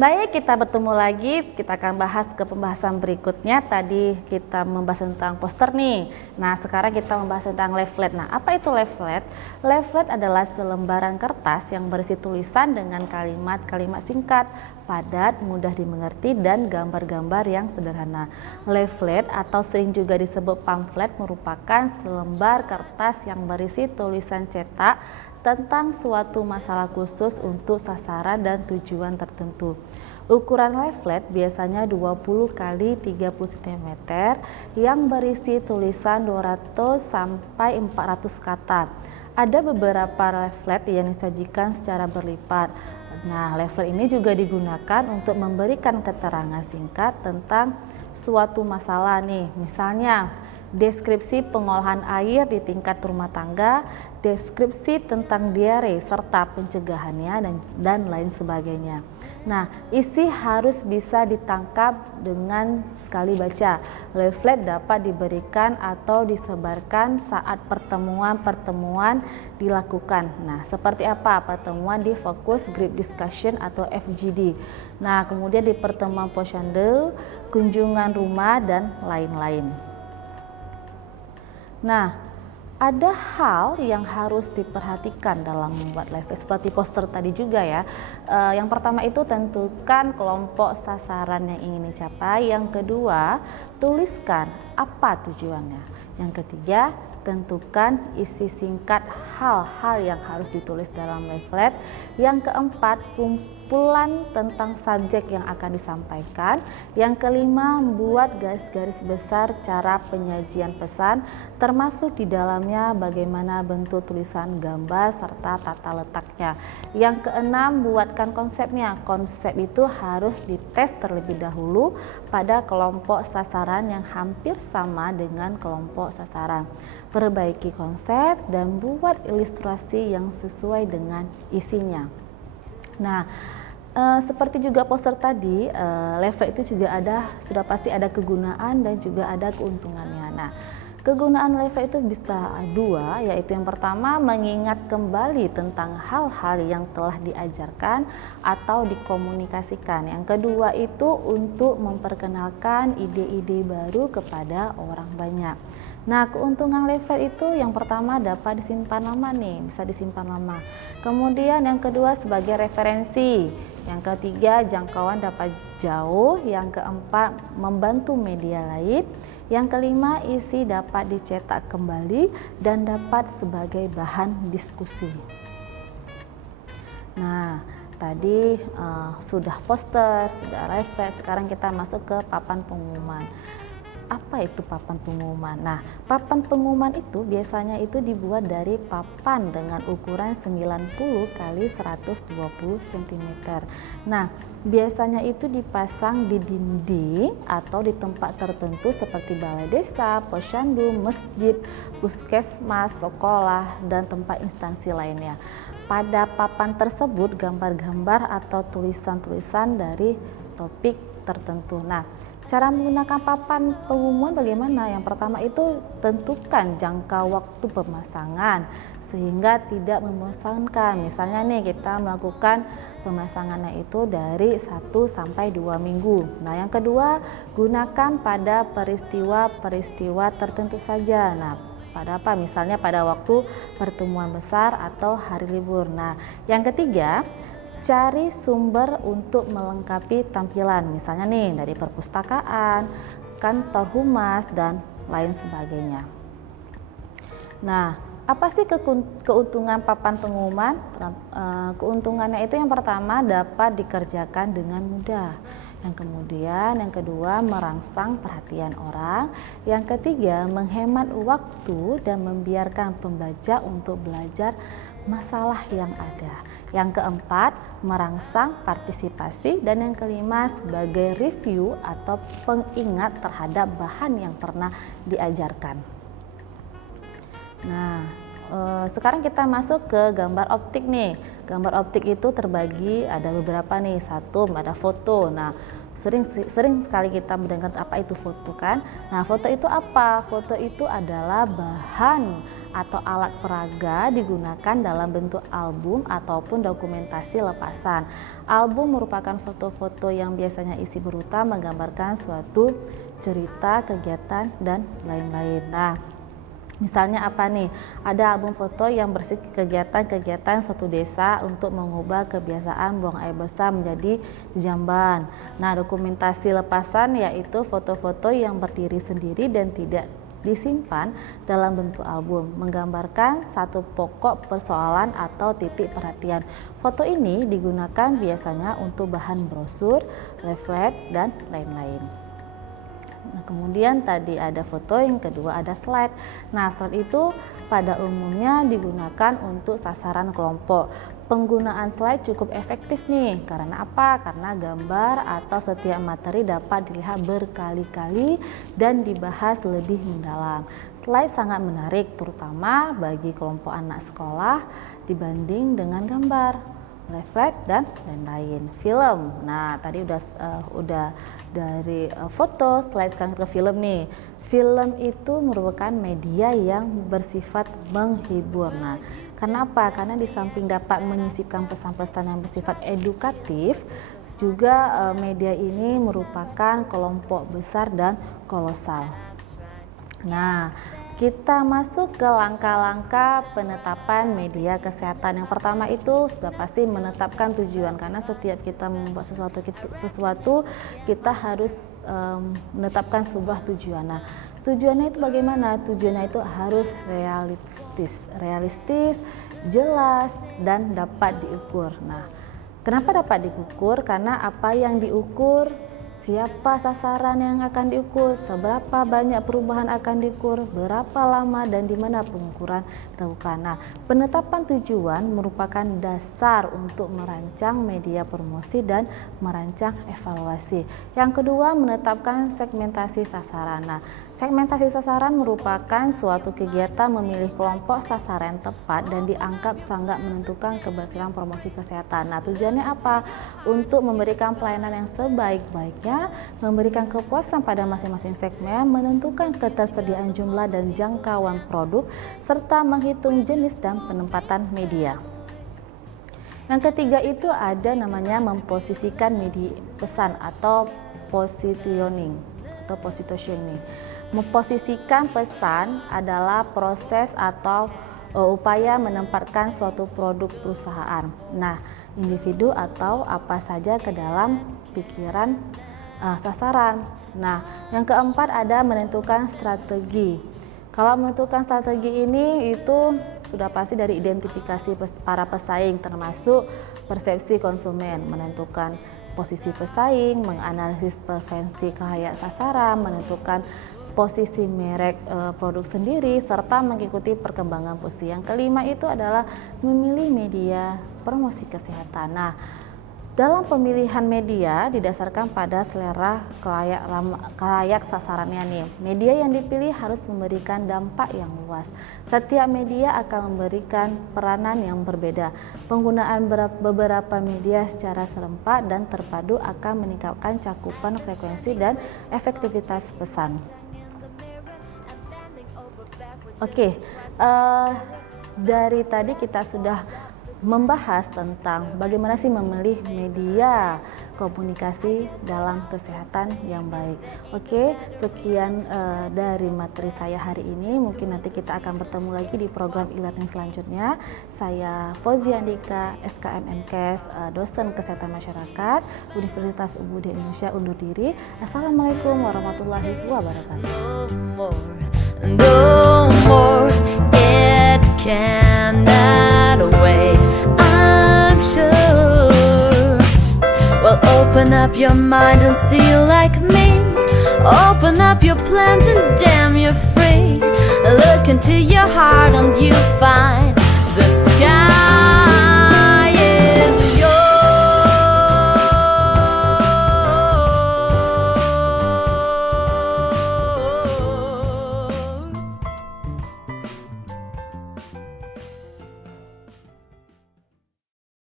Baik, kita bertemu lagi. Kita akan bahas ke pembahasan berikutnya. Tadi kita membahas tentang poster nih. Nah, sekarang kita membahas tentang leaflet. Nah, apa itu leaflet? Leaflet adalah selembaran kertas yang berisi tulisan dengan kalimat-kalimat singkat, padat, mudah dimengerti, dan gambar-gambar yang sederhana. Leaflet atau sering juga disebut pamflet merupakan selembar kertas yang berisi tulisan cetak tentang suatu masalah khusus untuk sasaran dan tujuan tertentu. Ukuran leaflet biasanya 20 kali 30 cm yang berisi tulisan 200 sampai 400 kata. Ada beberapa leaflet yang disajikan secara berlipat. Nah, leaflet ini juga digunakan untuk memberikan keterangan singkat tentang suatu masalah nih. Misalnya, deskripsi pengolahan air di tingkat rumah tangga, deskripsi tentang diare serta pencegahannya dan lain sebagainya. Nah, isi harus bisa ditangkap dengan sekali baca. Leaflet dapat diberikan atau disebarkan saat pertemuan-pertemuan dilakukan. Nah, seperti apa pertemuan di Focus Group Discussion atau FGD. Nah, kemudian di pertemuan posyandu, kunjungan rumah dan lain-lain. Nah, ada hal yang harus diperhatikan dalam membuat leaflet seperti poster tadi juga ya. Yang pertama itu tentukan kelompok sasaran yang ingin dicapai. Yang kedua, tuliskan apa tujuannya. Yang ketiga, tentukan isi singkat hal-hal yang harus ditulis dalam leaflet. Yang keempat, kumpulan tentang subjek yang akan disampaikan. Yang kelima, membuat garis-garis besar cara penyajian pesan, termasuk di dalamnya bagaimana bentuk tulisan, gambar, serta tata letaknya. Yang keenam, buatkan konsepnya. Konsep itu harus dites terlebih dahulu pada kelompok sasaran yang hampir sama dengan kelompok sasaran. Perbaiki konsep dan buat ilustrasi yang sesuai dengan isinya. Nah, seperti juga poster tadi, leaflet itu juga sudah pasti ada kegunaan dan juga ada keuntungannya. Nah, kegunaan leaflet itu bisa dua, yaitu yang pertama mengingat kembali tentang hal-hal yang telah diajarkan atau dikomunikasikan. Yang kedua itu untuk memperkenalkan ide-ide baru kepada orang banyak. Nah, keuntungan leaflet itu yang pertama dapat disimpan lama nih, bisa disimpan lama. Kemudian yang kedua sebagai referensi. Yang ketiga jangkauan dapat jauh. Yang keempat membantu media lain. Yang kelima isi dapat dicetak kembali dan dapat sebagai bahan diskusi. Nah, tadi sudah poster, sudah leaflet, sekarang kita masuk ke papan pengumuman. Apa itu papan pengumuman? Nah, papan pengumuman itu biasanya itu dibuat dari papan dengan ukuran 90 kali 120 cm. Nah, biasanya itu dipasang di dinding atau di tempat tertentu seperti balai desa, posyandu, masjid, puskesmas, sekolah, dan tempat instansi lainnya. Pada papan tersebut gambar-gambar atau tulisan-tulisan dari topik tertentu. Nah, cara menggunakan papan pengumuman bagaimana? Yang pertama itu tentukan jangka waktu pemasangan sehingga tidak membosankan. Misalnya nih kita melakukan pemasangannya itu dari 1 sampai 2 minggu. Nah, yang kedua gunakan pada peristiwa-peristiwa tertentu saja. Nah, pada apa? Misalnya pada waktu pertemuan besar atau hari libur. Nah, yang ketiga cari sumber untuk melengkapi tampilan, misalnya nih dari perpustakaan, kantor humas, dan lain sebagainya. Nah, apa sih keuntungan papan pengumuman? Keuntungannya itu yang pertama dapat dikerjakan dengan mudah. Yang kedua merangsang perhatian orang. Yang ketiga menghemat waktu dan membiarkan pembaca untuk belajar masalah yang ada. Yang keempat merangsang partisipasi dan yang kelima sebagai review atau pengingat terhadap bahan yang pernah diajarkan. Nah, sekarang kita masuk ke gambar optik nih. Gambar optik itu terbagi ada beberapa nih, satu ada foto. Nah, sering sekali kita mendengar apa itu foto kan. Nah, foto itu apa? Foto itu adalah bahan atau alat peraga digunakan dalam bentuk album ataupun dokumentasi lepasan. Album merupakan foto-foto yang biasanya isi beruta menggambarkan suatu cerita, kegiatan, dan lain-lain. Nah, misalnya apa nih? Ada album foto yang berisi kegiatan-kegiatan suatu desa untuk mengubah kebiasaan buang air besar menjadi jamban. Nah, dokumentasi lepasan yaitu foto-foto yang berdiri sendiri dan tidak disimpan dalam bentuk album, menggambarkan satu pokok persoalan atau titik perhatian. Foto ini digunakan biasanya untuk bahan brosur, leaflet, dan lain-lain. Nah, kemudian tadi ada foto, yang kedua ada slide. Nah, slide itu pada umumnya digunakan untuk sasaran kelompok. Penggunaan slide cukup efektif nih, karena apa? Karena gambar atau setiap materi dapat dilihat berkali-kali dan dibahas lebih mendalam. Slide sangat menarik, terutama bagi kelompok anak sekolah dibanding dengan gambar, leaflet, dan lain-lain. Film, nah tadi udah dari foto, slide, sekarang ke film nih. Film itu merupakan media yang bersifat menghibur. Nah, kenapa? Karena di samping dapat menyisipkan pesan-pesan yang bersifat edukatif, juga media ini merupakan kelompok besar dan kolosal. Nah, kita masuk ke langkah-langkah penetapan media kesehatan. Yang pertama itu sudah pasti menetapkan tujuan, karena setiap kita membuat sesuatu kita harus menetapkan sebuah tujuan. Nah, tujuannya itu bagaimana? Tujuannya itu harus realistis, jelas, dan dapat diukur. Nah, kenapa dapat diukur? Karena apa yang diukur, siapa sasaran yang akan diukur, seberapa banyak perubahan akan diukur, berapa lama, dan di mana pengukuran dilakukan. Nah, penetapan tujuan merupakan dasar untuk merancang media promosi dan merancang evaluasi. Yang kedua, menetapkan segmentasi sasaran. Nah, segmentasi sasaran merupakan suatu kegiatan memilih kelompok sasaran yang tepat dan dianggap sangat menentukan keberhasilan promosi kesehatan. Nah, tujuannya apa? Untuk memberikan pelayanan yang sebaik-baiknya, memberikan kepuasan pada masing-masing segmen, menentukan ketersediaan jumlah dan jangkauan produk, serta menghitung jenis dan penempatan media. Yang ketiga itu ada namanya memposisikan media pesan atau positioning. Memposisikan pesan adalah proses atau upaya menempatkan suatu produk perusahaan, individu atau apa saja ke dalam pikiran sasaran. Nah, yang keempat ada menentukan strategi. Kalau menentukan strategi ini itu sudah pasti dari identifikasi para pesaing, termasuk persepsi konsumen, menentukan posisi pesaing, menganalisis preferensi kehayat sasaran, menentukan posisi merek produk sendiri, serta mengikuti perkembangan posisi. Yang kelima itu adalah memilih media promosi kesehatan. Nah, dalam pemilihan media didasarkan pada selera kelayak sasarannya nih. Media yang dipilih harus memberikan dampak yang luas. Setiap media akan memberikan peranan yang berbeda. Penggunaan beberapa media secara serempak dan terpadu akan meningkatkan cakupan, frekuensi, dan efektivitas pesan. Oke, dari tadi kita sudah membahas tentang bagaimana sih memilih media komunikasi dalam kesehatan yang baik. Oke, sekian dari materi saya hari ini. Mungkin nanti kita akan bertemu lagi di program e-learning selanjutnya. Saya Fauzia Andika, SKM MKes, dosen kesehatan masyarakat Universitas UUD Indonesia, undur diri. Assalamualaikum warahmatullahi wabarakatuh. No more, it cannot wait, I'm sure. Well, open up your mind and see like me. Open up your plans and damn, you're free. Look into your heart and you find the sky.